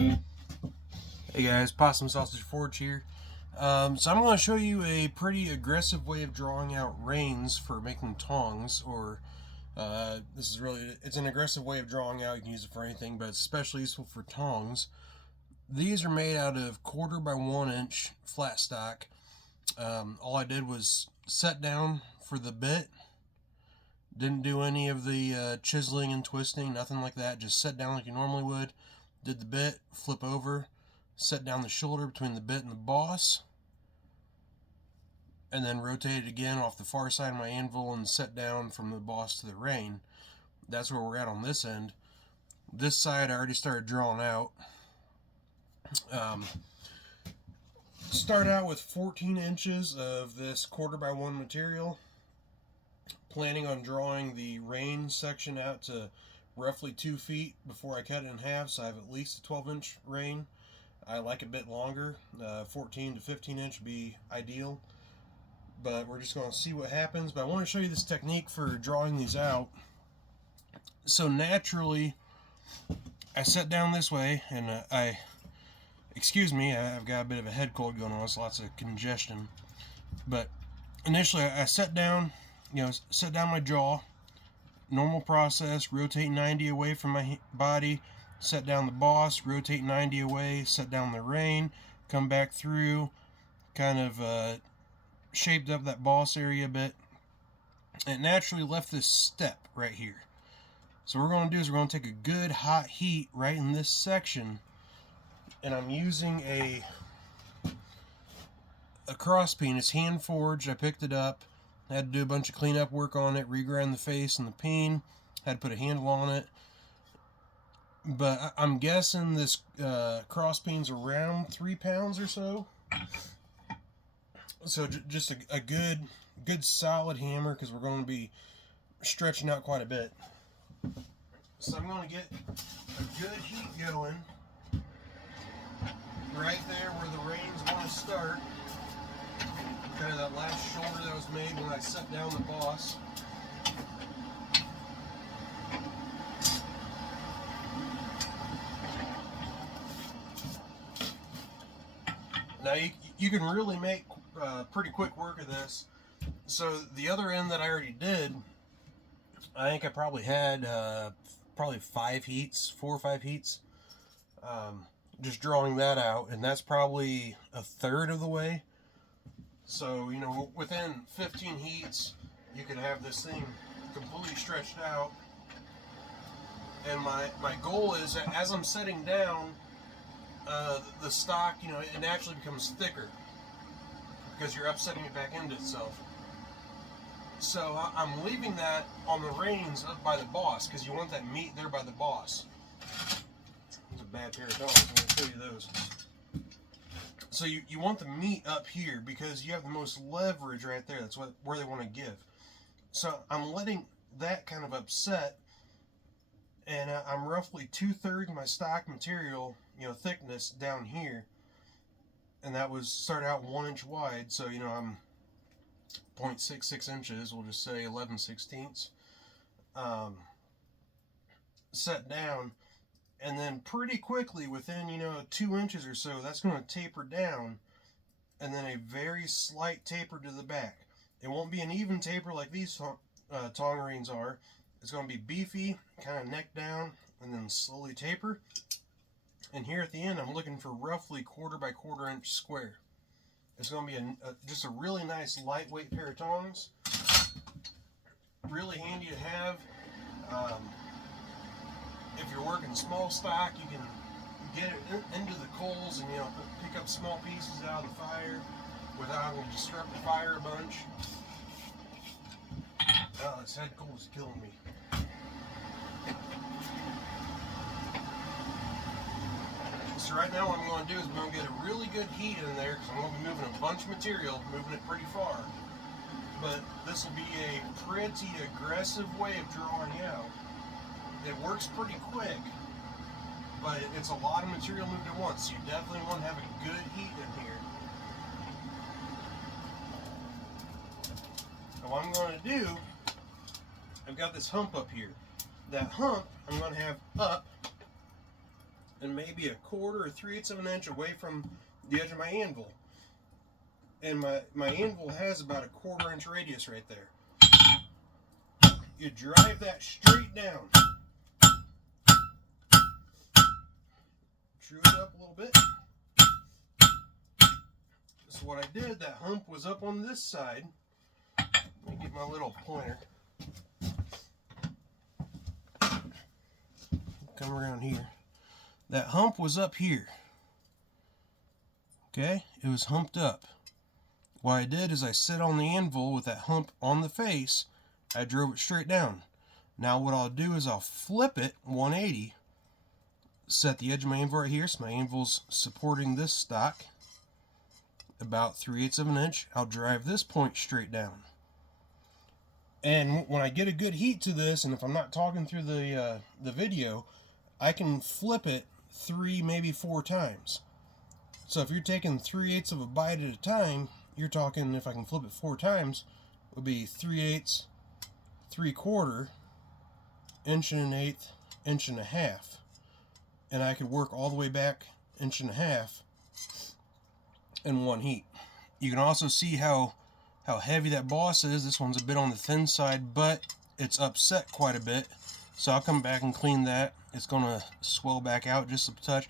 Hey guys, Possum Sausage Forge here. So I'm going to show you a pretty aggressive way of drawing out reins for making tongs, or it's an aggressive way of drawing out. You can use it for anything, but it's especially useful for tongs. These are made out of 1/4 by 1 inch flat stock. All I did was set down for the bit. Didn't do any of the chiseling and twisting, nothing like that. Just set down like you normally would. Did the bit, flip over, set down the shoulder between the bit and the boss, and then rotate it again off the far side of my anvil and set down from the boss to the rein. That's where we're at on this end. This side I already started drawing out. Start out with 14 inches of this 1/4 by 1 material. Planning on drawing the rein section out to roughly 2 feet before I cut it in half, so I have at least a 12-inch rein. I like a bit longer. 14 to 15 inch would be ideal, but we're just going to see what happens. But I want to show you this technique for drawing these out. So naturally, I set down this way, and excuse me, I've got a bit of a head cold going on. There's lots of congestion. But initially, I set down, set down my jaw. Normal process, rotate 90 away from my body, set down the boss, rotate 90 away, set down the rein, come back through, kind of shaped up that boss area a bit. It naturally left this step right here. So what we're going to do is we're going to take a good hot heat right in this section, and I'm using a cross peen. It's hand forged. I picked it up. I had to do a bunch of cleanup work on it, regrind the face and the peen, had to put a handle on it. But I'm guessing this cross peen's around 3 pounds or so. So just a good solid hammer, because we're going to be stretching out quite a bit. So I'm going to get a good heat going right there where the reins want to start. Kind of that last shoulder that was made when I set down the boss. Now you can really make pretty quick work of this. So the other end that I already did, I think I probably had 5 heats, 4 or 5 heats. Just drawing that out, and that's probably a third of the way. So, within 15 heats, you can have this thing completely stretched out. And my goal is that as I'm setting down, the stock, it naturally becomes thicker because you're upsetting it back into itself. So I'm leaving that on the reins up by the boss, because you want that meat there by the boss. It's a bad pair of tongs. I'm going to show you those. So you want the meat up here because you have the most leverage right there. That's where they want to give. So I'm letting that kind of upset, and I'm roughly 2/3 my stock material, thickness down here, and that was started out 1 inch wide. So I'm 0.66 inches. We'll just say 11/16. Set down. And then pretty quickly, within 2 inches or so, that's going to taper down, and then a very slight taper to the back. It won't be an even taper like these tong reins are. It's going to be beefy, kind of neck down, and then slowly taper. And here at the end, I'm looking for roughly 1/4 by 1/4 inch square. It's going to be just a really nice lightweight pair of tongs. Really handy to have. If you're working small stock, you can get it into the coals and pick up small pieces out of the fire without having to disrupt the fire a bunch. Oh, this head cold is killing me. So right now what I'm going to do is I'm going to get a really good heat in there, because I'm going to be moving a bunch of material, moving it pretty far. But this will be a pretty aggressive way of drawing out. It works pretty quick, but it's a lot of material moved at once, so you definitely want to have a good heat in here. And what I'm going to do, I've got this hump up here. That hump I'm going to have up and maybe a quarter or 3/8 of an inch away from the edge of my anvil. And my anvil has about a 1/4 inch radius right there. You drive that straight down. True it up a little bit. So what I did, that hump was up on this side. Let me get my little pointer. Come around here. That hump was up here. Okay, it was humped up. What I did is I sit on the anvil with that hump on the face. I drove it straight down. Now what I'll do is I'll flip it 180. Set the edge of my anvil right here, so my anvil's supporting this stock. About 3/8 of an inch. I'll drive this point straight down. And when I get a good heat to this, and if I'm not talking through the video, I can flip it 3, maybe 4 times. So if you're taking 3/8 of a bite at a time, you're talking, if I can flip it 4 times, it would be 3/8, 3/4, 1.125 1.5 and I could work all the way back 1.5 in one heat. You can also see how heavy that boss is. This one's a bit on the thin side, but it's upset quite a bit. So I'll come back and clean that. It's going to swell back out just a touch.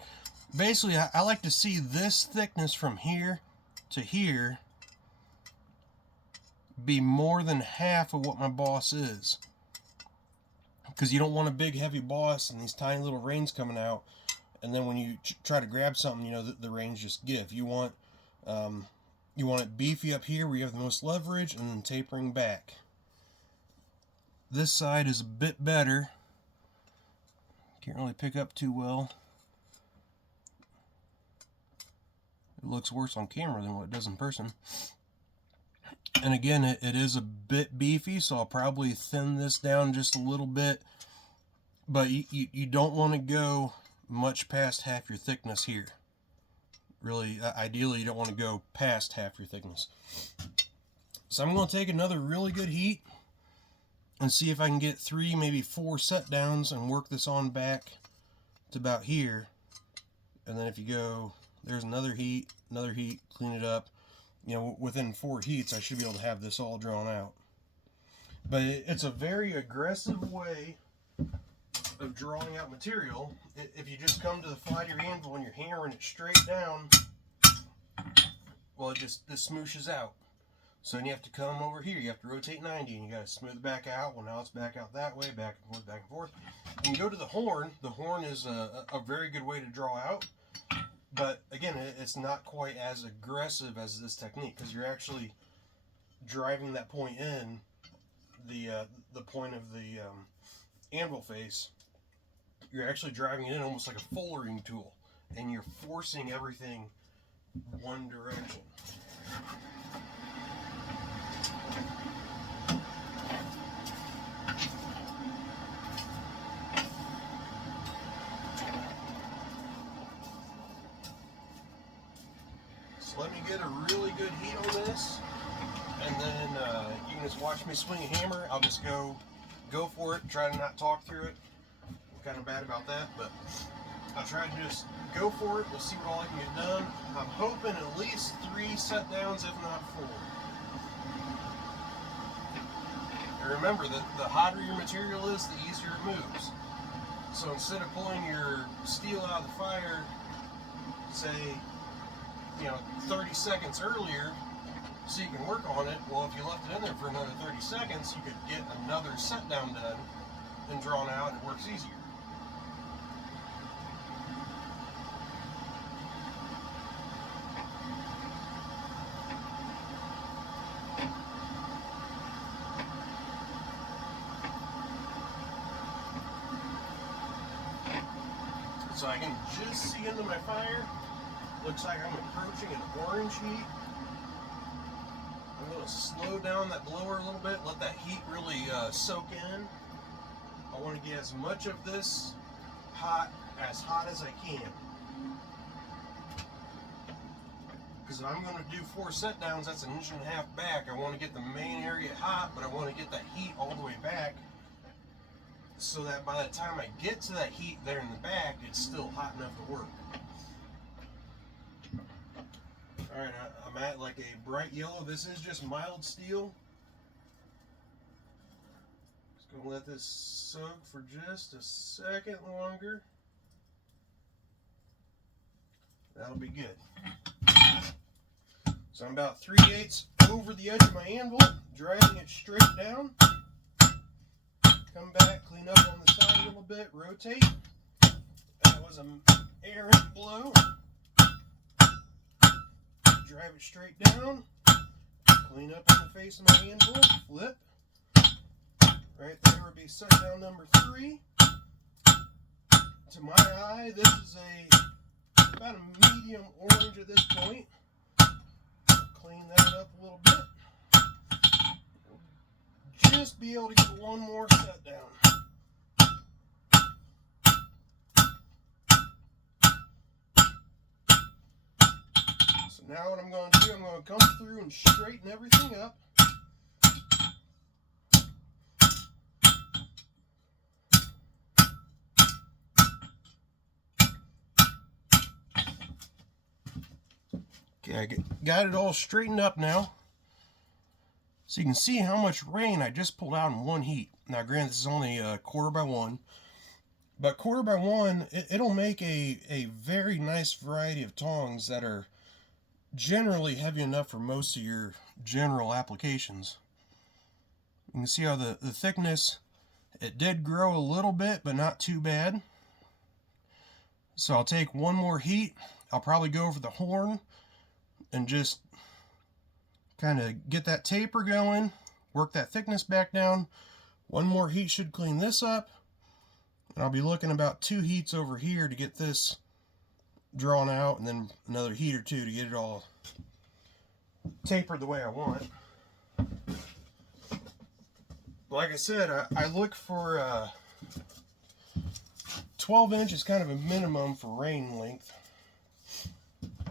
Basically, I like to see this thickness from here to here be more than half of what my boss is. Because you don't want a big heavy boss and these tiny little reins coming out, and then when you try to grab something, you know, the reins just give. You want it beefy up here where you have the most leverage, and then tapering back. This side is a bit better. Can't really pick up too well. It looks worse on camera than what it does in person. And again, it is a bit beefy, so I'll probably thin this down just a little bit. But you don't want to go much past half your thickness here. Really, ideally, you don't want to go past half your thickness. So I'm going to take another really good heat and see if I can get 3, maybe 4 set downs and work this on back to about here. And then if you go, there's another heat, clean it up. You know, within 4 heats, I should be able to have this all drawn out. But it's a very aggressive way of drawing out material. If you just come to the flat of your anvil and you're hammering it straight down, well, this smooshes out. So then you have to come over here, you have to rotate 90, and you got to smooth it back out. Well, now it's back out that way, back and forth, back and forth. When you go to the horn is a very good way to draw out. But again, it's not quite as aggressive as this technique, because you're actually driving that point in, the point of the anvil face. You're actually driving it in almost like a fullering tool, and you're forcing everything one direction. So let me get a really good heat on this, and then you can just watch me swing a hammer. I'll just go for it, try to not talk through it. I'm kind of bad about that, but I'll try to just go for it. We'll see what all I can get done. I'm hoping at least 3 set downs, if not 4. And remember that the hotter your material is, the easier it moves. So instead of pulling your steel out of the fire, say, 30 seconds earlier, so you can work on it, well, if you left it in there for another 30 seconds, you could get another set down done and drawn out, and it works easier. So I can just see into my fire. Looks like I'm approaching an orange heat. I'm going to slow down that blower a little bit, let that heat really soak in. I want to get as much of this hot as I can. Because if I'm going to do 4 set downs, that's 1.5 inches back. I want to get the main area hot, but I want to get that heat all the way back so that by the time I get to that heat there in the back, it's still hot enough to work. Alright, I'm at like a bright yellow. This is just mild steel. Just gonna let this soak for just a second longer. That'll be good. So I'm about 3/8 over the edge of my anvil, dragging it straight down. Come back, clean up on the side a little bit, rotate. That was an errant blow. Drive it straight down, clean up on the face of my anvil, flip. Right there would be set down number 3. To my eye, this is about a medium orange at this point. Clean that up a little bit. Just be able to get one more set down. So now what I'm going to do, I'm going to come through and straighten everything up. Okay, I got it all straightened up now. So you can see how much rein I just pulled out in one heat. Now granted, this is only a 1/4x1. But 1/4x1, it'll make a very nice variety of tongs that are generally heavy enough for most of your general applications. You can see how the thickness, it did grow a little bit, but not too bad. So I'll take one more heat. I'll probably go over the horn and just kind of get that taper going, work that thickness back down. One more heat should clean this up, and I'll be looking about 2 heats over here to get this drawn out, and then another heat or 2 to get it all tapered the way I want. Like I said, I look for 12 inch is kind of a minimum for rein length.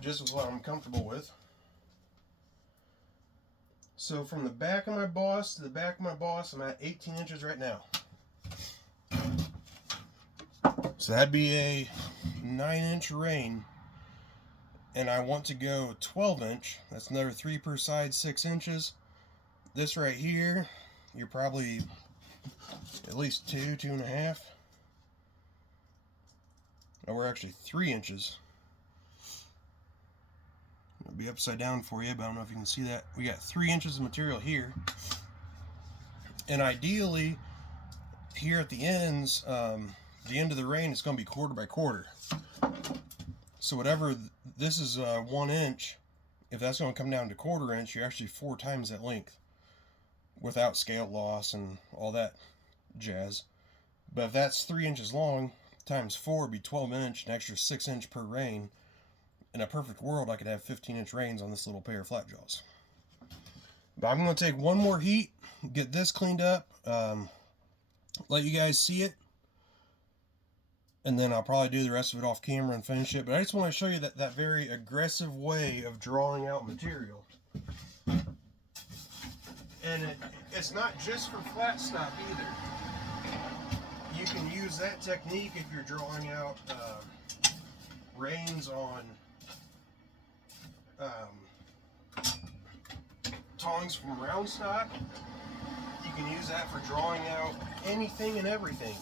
Just is what I'm comfortable with. So from the back of my boss to the back of my boss, I'm at 18 inches right now. So that'd be a 9-inch rein. And I want to go 12 inch. That's another 3 per side, 6 inches. This right here, you're probably at least 2, 2.5. Oh, we're actually 3 inches. It'll be upside down for you, but I don't know if you can see that. We got 3 inches of material here. And ideally, here at the ends, the end of the rein is going to be 1/4x1/4. So whatever, this is 1 inch. If that's going to come down to 1/4 inch, you're actually 4 times that length without scale loss and all that jazz. But if that's 3 inches long, times 4 would be 12 inch, an extra 6 inch per rein. In a perfect world, I could have 15-inch reins on this little pair of flat jaws. But I'm going to take one more heat, get this cleaned up, let you guys see it, and then I'll probably do the rest of it off camera and finish it. But I just want to show you that very aggressive way of drawing out material. And it's not just for flat stop either. You can use that technique if you're drawing out reins on tongs from round stock. You can use that for drawing out anything and everything.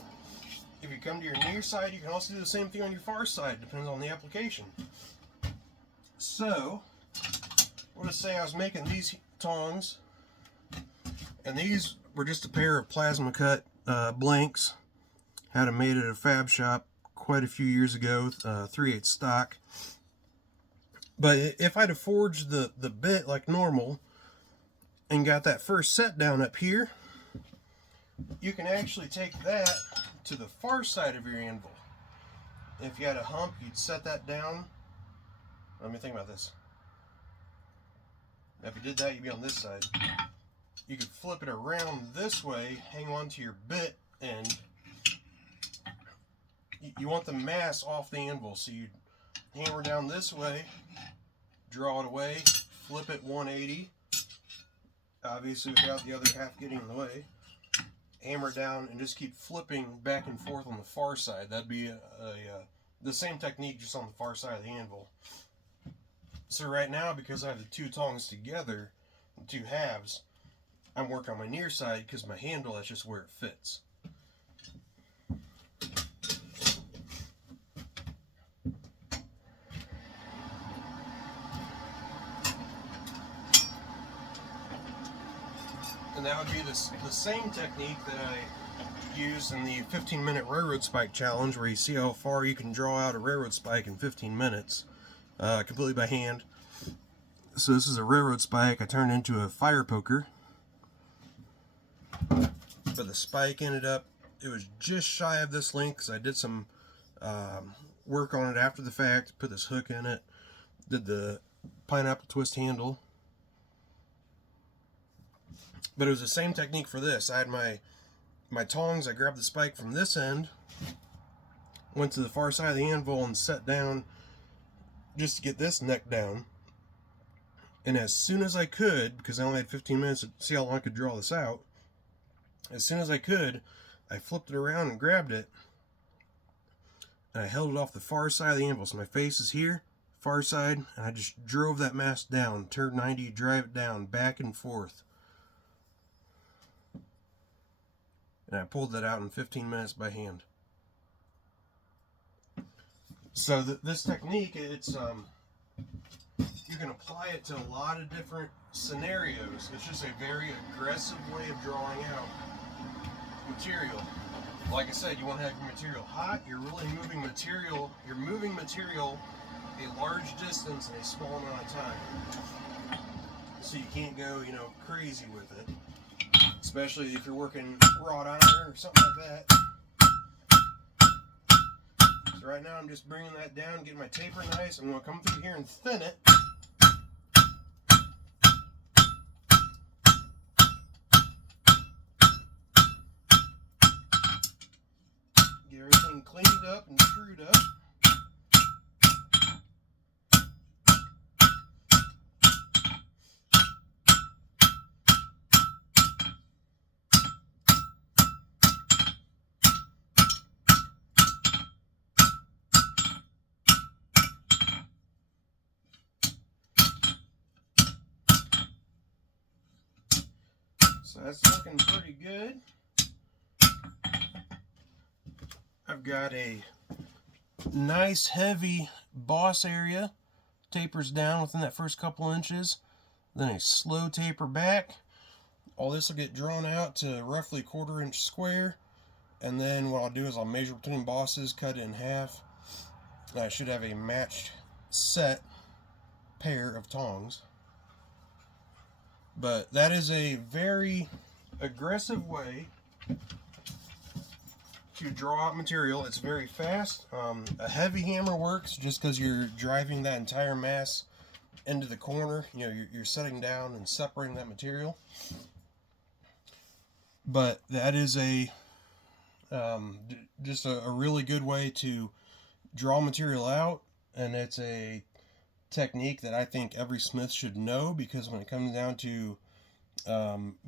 If you come to your near side, you can also do the same thing on your far side, depends on the application. So, let's say I was making these tongs, and these were just a pair of plasma cut blanks. Had them made at a fab shop quite a few years ago, 3/8 stock. But if I'd have forged the bit like normal and got that first set down up here, you can actually take that to the far side of your anvil. If you had a hump, you'd set that down. Let me think about this. If you did that, you'd be on this side. You could flip it around this way, hang on to your bit, and you want the mass off the anvil, so you'd hammer down this way, draw it away, flip it 180, obviously without the other half getting in the way. hammer down and just keep flipping back and forth on the far side. That'd be the same technique, just on the far side of the anvil. So right now, because I have the two tongs together, the two halves, I'm working on my near side because my handle, that's just where it fits. And that would be the same technique that I used in the 15-minute railroad spike challenge, where you see how far you can draw out a railroad spike in 15 minutes, completely by hand. So this is a railroad spike I turned into a fire poker. But the spike ended up, it was just shy of this length because I did some work on it after the fact, put this hook in it, did the pineapple twist handle. But it was the same technique for this. I had my tongs, I grabbed the spike from this end, went to the far side of the anvil and set down just to get this neck down. And as soon as I could, because I only had 15 minutes to see how long I could draw this out, as soon as I could, I flipped it around and grabbed it, and I held it off the far side of the anvil. So my face is here, far side, and I just drove that mast down, turn 90, drive it down, back and forth. And I pulled that out in 15 minutes by hand. So this technique, it's you can apply it to a lot of different scenarios. It's just a very aggressive way of drawing out material. Like I said, you want to have your material hot. You're really moving material. You're moving material a large distance in a small amount of time. So you can't go, crazy with it. Especially if you're working wrought iron or something like that. So right now I'm just bringing that down, getting my taper nice. I'm going to come through here and thin it. Get everything cleaned up and screwed up. So that's looking pretty good. I've got a nice heavy boss area, tapers down within that first couple inches, then a slow taper back. All this will get drawn out to roughly 1/4 inch square, and then what I'll do is I'll measure between bosses, cut it in half, and I should have a matched set pair of tongs. But that is a very aggressive way to draw out material. It's very fast. A heavy hammer works just because you're driving that entire mass into the corner. You're setting down and separating that material. But that is just a really good way to draw material out, and it's a technique that I think every smith should know, because when it comes down to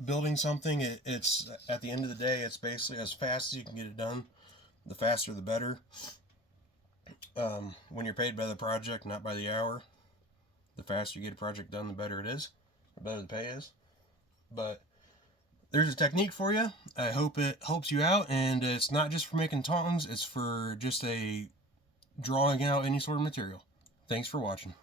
building something, it's at the end of the day, it's basically as fast as you can get it done. The faster the better. When you're paid by the project, not by the hour, the faster you get a project done, the better it is, the better the pay is. But there's a technique for you. I hope it helps you out, and it's not just for making tongs, it's for just drawing out any sort of material. Thanks for watching.